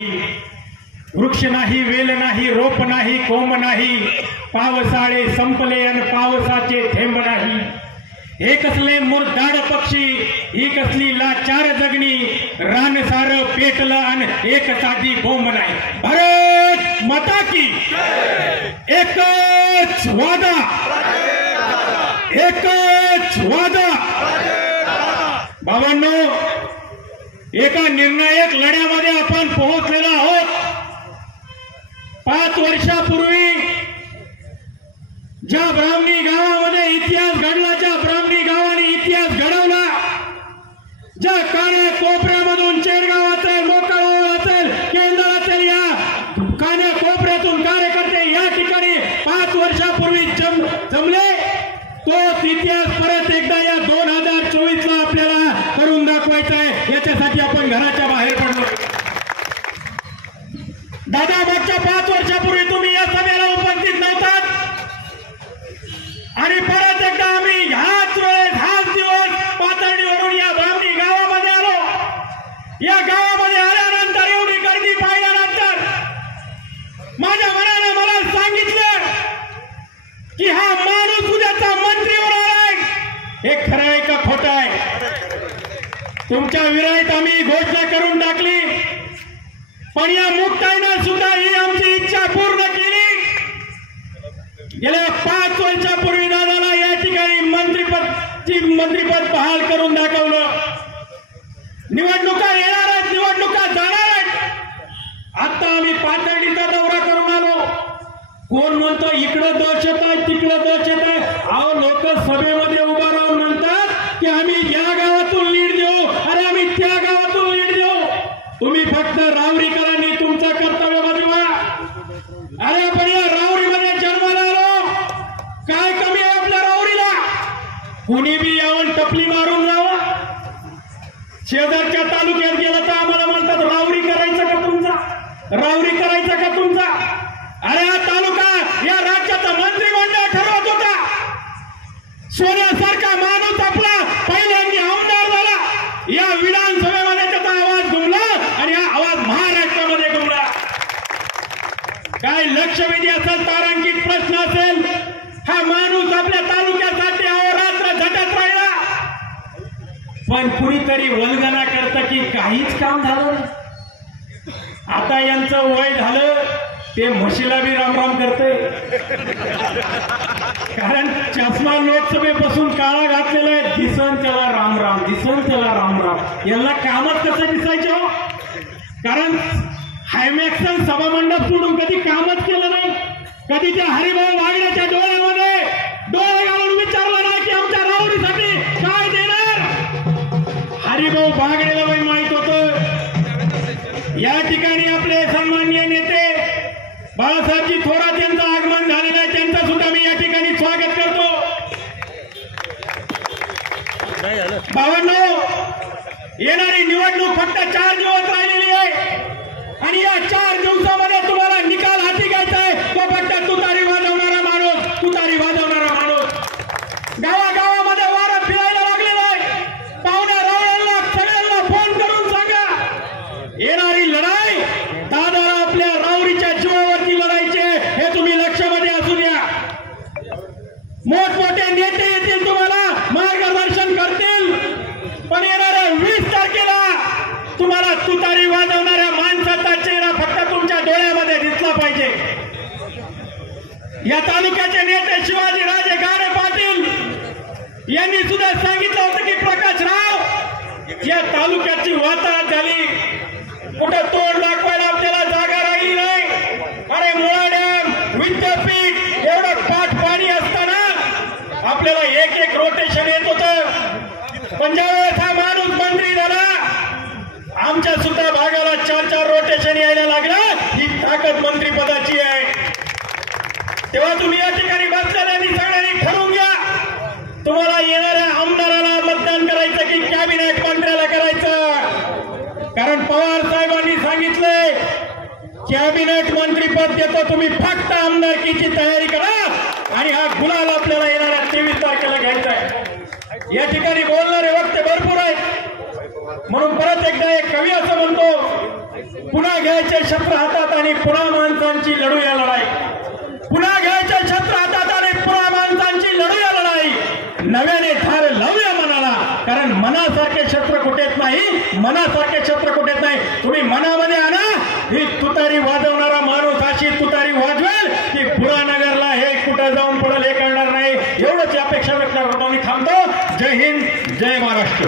वृक्ष नाही, वेल नाही, रोप नाही, कोंब नाही, पावसाळे संपले अन पावसाचे थेंब नाही। हे कसले मुरदाड पक्षी, ही कसली लाचार जगणी, रान सार पेटलं अन एक साधी बोंब नाही। भारत माता की एकच वादा, एकच वादा। बाबांनो, एका निर्णायक लढ्यामध्ये आपण पोहोचलेलो आहोत। 5 वर्षापूर्वी ज्या ब्राह्मणी गावामध्ये इतिहास घडला, ज्या ब्राह्मणी गावाने इतिहास घडवला, ज्या कान्या कोपऱ्यामधून चेडगाव असेल, मोकाळा असेल, केंद्र असेल, या कान्या कोपऱ्यातून कार्यकर्ते या ठिकाणी 5 वर्षापूर्वी जमले, तोच इतिहास परत एकदा या 2024 ला आपल्याला करून दाखवायचा आहे। याच्यासाठी आपण घराच्या बाहेर पडलो। दादा, मागच्या 5 वर्षापूर्वी तुम्ही या सभेला उपस्थित नव्हतात आणि परत एकदा आम्ही ह्याच वेळेस हाच दिवस पातळीवरून या ब्राह्मणी गावामध्ये आलो। या गावामध्ये आल्यानंतर एवढी गर्दी पाहिल्यानंतर माझ्या मनाने मला सांगितलं की हा माणूस उद्याचा मंत्री होणार आहे। हे खरं आहे का खोटं आहे? तुमच्या विरोधात आम्ही घोषणा करून टाकली, पण या मुक्ताईनं सुद्धा ही आमची इच्छा पूर्ण केली। गेल्या 5 वर्षापूर्वी दादाला या ठिकाणी मंत्रिपद बहाल करून दाखवलं। निवडणुका येणार आहेत, निवडणुका जाणार आहेत। आता आम्ही पाथर्डीचा दौरा करून आलो। कोण म्हणतो इकडं दोष येत आहे, तिकडं दोष येत आहे। अहो, लोक सभेमध्ये उभा राहून म्हणतात की आम्ही या गावातून लीड देऊ, अरे आम्ही त्या गावातून लीड देऊ। तुम्ही फक्त रावरीकरांनी तुमचं कर्तव्य बजावा। अरे आपण या रावरीमध्ये जन्माला आलो, काय कमी आहे आपल्या रावरीला? कुणी बी येऊन टपली मारून राहावं। शेजारच्या तालुक्यात गेलं तर आम्हाला म्हणतात रावरी करायचं का तुमचा, रावरी करायचं का तुमचा? अरे हा तालुका या राज्याचा मंत्रिमंडळ ठरवत होता। सोन्यासारखा माणूस आपला पहिल्यांदा आमदार झाला। या विधानसभेमध्ये त्याचा आवाज घुमला आणि हा आवाज महाराष्ट्रामध्ये घुमला। काय लक्षवेधी असेल, तारांकित प्रश्न असेल, हा माणूस आपल्या तालुक्यासाठी अहोरात्र झटत राहिला, पण कुणीतरी वल्गना करतं की काहीच काम झालं नाही। आता यांचं वय झालं, ते म्हशीला बी रामराम करते, कारण चष्मा लोकसभेपासून काळा घातलेला आहे। दिसन त्याला रामराम, दिसन त्याला रामराम। यांना कामच कसं दिसायचे हो? कारण हायमॅक्सन सभामंडप सोडून कधी कामच केलं नाही। कधी त्या हरिभाऊ बागड्याच्या डोळ्यामध्ये डोळे घालून विचारलं नाही की आमच्या रावरीसाठी काय देणार। हरिभाऊ बागडेला बाई माहित होतं। या ठिकाणी आपले सन्माननीय नेते बाळासाहेबजी थोरात यांचं आगमन झालेलं आहे, त्यांचं सुद्धा मी या ठिकाणी स्वागत करतो। भावांनो, येणारी निवडणूक फक्त 4 दिवस राहिलेली आहे आणि या 4 दिवसामध्ये तुम्हाला निकाल हाती घ्यायचा आहे। तो फक्त तुतारी वाजवणारा माणूस, तुतारी वाजवणारा माणूस। गावागावामध्ये वारं फिरायला लागलेलं आहे। पाहुण्या रावळ्यांना सगळ्यांना फोन करून सांगा, येणारी लढाई दादाला आपल्या रावरीच्या जीवावरती लढायची आहे, हे तुम्ही लक्षामध्ये असू द्या। मोठमोठे नेते येतील, तुम्हाला मार्गदर्शन करतील, पण येणाऱ्या 20 तारखेला तुम्हाला तुतारी वाजवणाऱ्या माणसाचा चेहरा फक्त तुमच्या डोळ्यामध्ये दिसला पाहिजे। या तालुक्याचे नेते शिवाजी राजे गारे पाटील यांनी सुद्धा सांगितलं होतं की प्रकाशराव, या तालुक्याची वाताहत झाली, कुठे तोड दाखवायला आपल्याला जागा राहिली नाही। अरे मुळा डॅम, विद्यापीठ एवढं पाठ पाणी असताना आपल्याला एक रोटेशन येत होतं, पण ज्यावेळेस हा माणूस मंत्री झाला, आमच्या सुद्धा भागाला 4-4 रोटेशन यायला लागलं। ही ताकद मंत्रिपदाची आहे। तेव्हा तुम्ही या ठिकाणी बसलेल्यांनी सगळ्यांनी ठरवून घ्या, तुम्हाला येणाऱ्या आमदाराला मतदान करायचं की कॅबिनेट मंत्र्याला करायचं। कारण पवार साहेबांनी सांगितलंय कॅबिनेट मंत्रीपद देतो, तुम्ही फक्त आमदारकीची तयारी करा आणि हा गुलाल आपल्याला येणाऱ्या 23 तारखेला घ्यायचा आहे। या ठिकाणी बोलणारे वक्ते भरपूर आहेत, म्हणून परत एकदा एक कवी असं म्हणतो, पुन्हा घ्यायचे शस्त्र हातात आणि पुन्हा माणसांची लढू या लढाई. पुन्हा घ्यायचे शस्त्र हातात आणि पुन्हा माणसांची लढू या लढाई. नव्याने ठार लावूया मनाला, कारण मनासारखे शस्त्र कुठेच नाही, मनासारखे शस्त्र कुठेच नाही. तुम्ही मनामध्ये आणा, ही तुतारी वाजवणारा माणूस अशी तुतारी वाजवेल की बुरानगरला हे कुठं जाऊन पडेल हे कळणार नाही. एवढंच अपेक्षा व्यक्त करतो. मी थांबतो. जय हिंद, जय महाराष्ट्र.